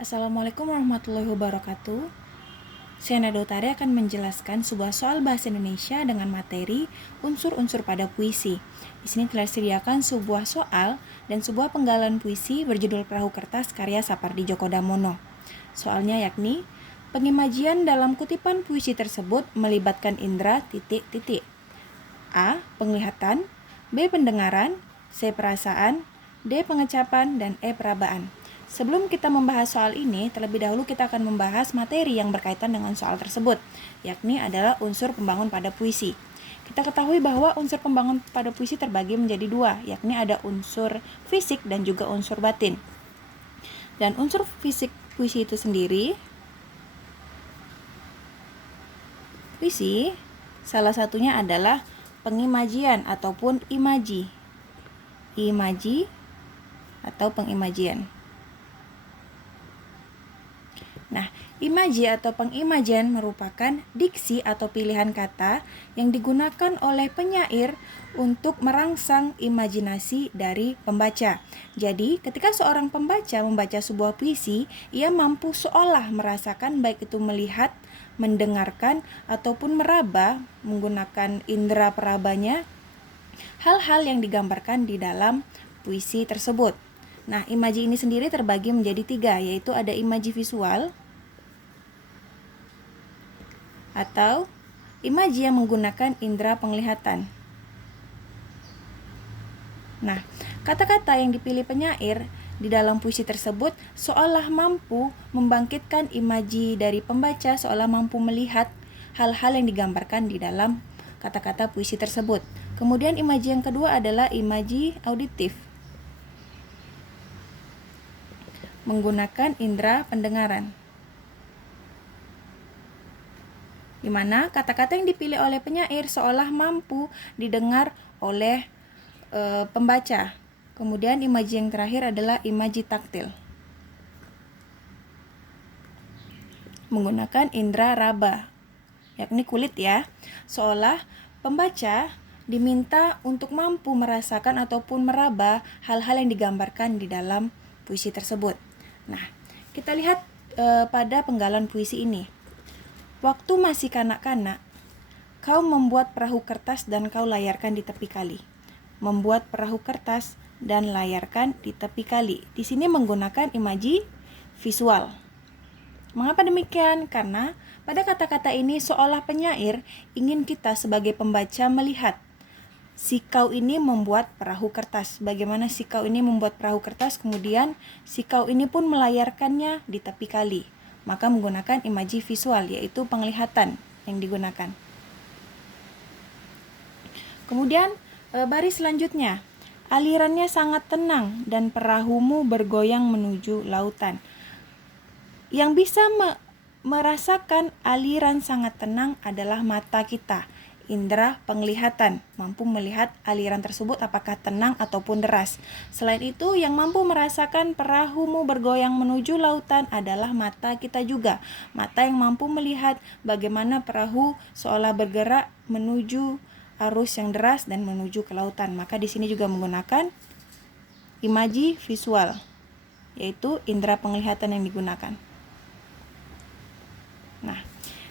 Assalamualaikum warahmatullahi wabarakatuh. Saya Nada Utari akan menjelaskan sebuah soal bahasa Indonesia dengan materi unsur-unsur pada puisi. Di sini telah disediakan sebuah soal dan sebuah penggalan puisi berjudul Perahu Kertas karya Sapardi Djoko Damono. Soalnya yakni, pengimajian dalam kutipan puisi tersebut melibatkan indera ... A. Penglihatan, B. Pendengaran, C. Perasaan, D. Pengecapan, dan E. Perabaan. Sebelum kita membahas soal ini, terlebih dahulu kita akan membahas materi yang berkaitan dengan soal tersebut, yakni adalah unsur pembangun pada puisi. Kita ketahui bahwa unsur pembangun pada puisi terbagi menjadi dua, yakni ada unsur fisik dan juga unsur batin. Dan unsur fisik puisi itu sendiri, puisi, salah satunya adalah pengimajian ataupun imaji. Imaji atau pengimajian. Nah, imaji atau pengimajian merupakan diksi atau pilihan kata yang digunakan oleh penyair untuk merangsang imajinasi dari pembaca. Jadi, ketika seorang pembaca membaca sebuah puisi, ia mampu seolah merasakan baik itu melihat, mendengarkan, ataupun meraba menggunakan indera perabanya hal-hal yang digambarkan di dalam puisi tersebut. Nah, imaji ini sendiri terbagi menjadi tiga, yaitu ada imaji visual atau imaji yang menggunakan indera penglihatan. Nah, kata-kata yang dipilih penyair di dalam puisi tersebut seolah mampu membangkitkan imaji dari pembaca, seolah mampu melihat hal-hal yang digambarkan di dalam kata-kata puisi tersebut. Kemudian imaji yang kedua adalah imaji auditif, menggunakan indera pendengaran, di mana kata-kata yang dipilih oleh penyair seolah mampu didengar oleh pembaca. Kemudian imaji yang terakhir adalah imaji taktil, menggunakan indera raba, yakni kulit ya, seolah pembaca diminta untuk mampu merasakan ataupun meraba hal-hal yang digambarkan di dalam puisi tersebut. Nah, kita lihat pada penggalan puisi ini. Waktu masih kanak-kanak, kau membuat perahu kertas dan kau layarkan di tepi kali. Membuat perahu kertas dan layarkan di tepi kali. Di sini menggunakan imaji visual. Mengapa demikian? Karena pada kata-kata ini seolah penyair ingin kita sebagai pembaca melihat si kau ini membuat perahu kertas. Bagaimana si kau ini membuat perahu kertas, kemudian si kau ini pun melayarkannya di tepi kali. Maka menggunakan imaji visual, yaitu penglihatan yang digunakan. Kemudian baris selanjutnya, alirannya sangat tenang dan perahumu bergoyang menuju lautan. Yang bisa merasakan aliran sangat tenang adalah mata kita. Indera penglihatan mampu melihat aliran tersebut apakah tenang ataupun deras. Selain itu, yang mampu merasakan perahumu bergoyang menuju lautan adalah mata kita juga. Mata yang mampu melihat bagaimana perahu seolah bergerak menuju arus yang deras dan menuju ke lautan. Maka di sini juga menggunakan imaji visual, yaitu indera penglihatan yang digunakan. Nah,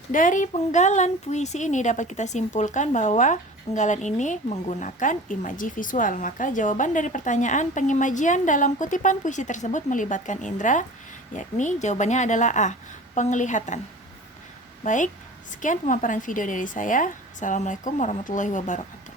dari penggalan puisi ini dapat kita simpulkan bahwa penggalan ini menggunakan imaji visual. Maka jawaban dari pertanyaan pengimajian dalam kutipan puisi tersebut melibatkan indera, yakni jawabannya adalah A, penglihatan. Baik, sekian pemaparan video dari saya. Assalamualaikum warahmatullahi wabarakatuh.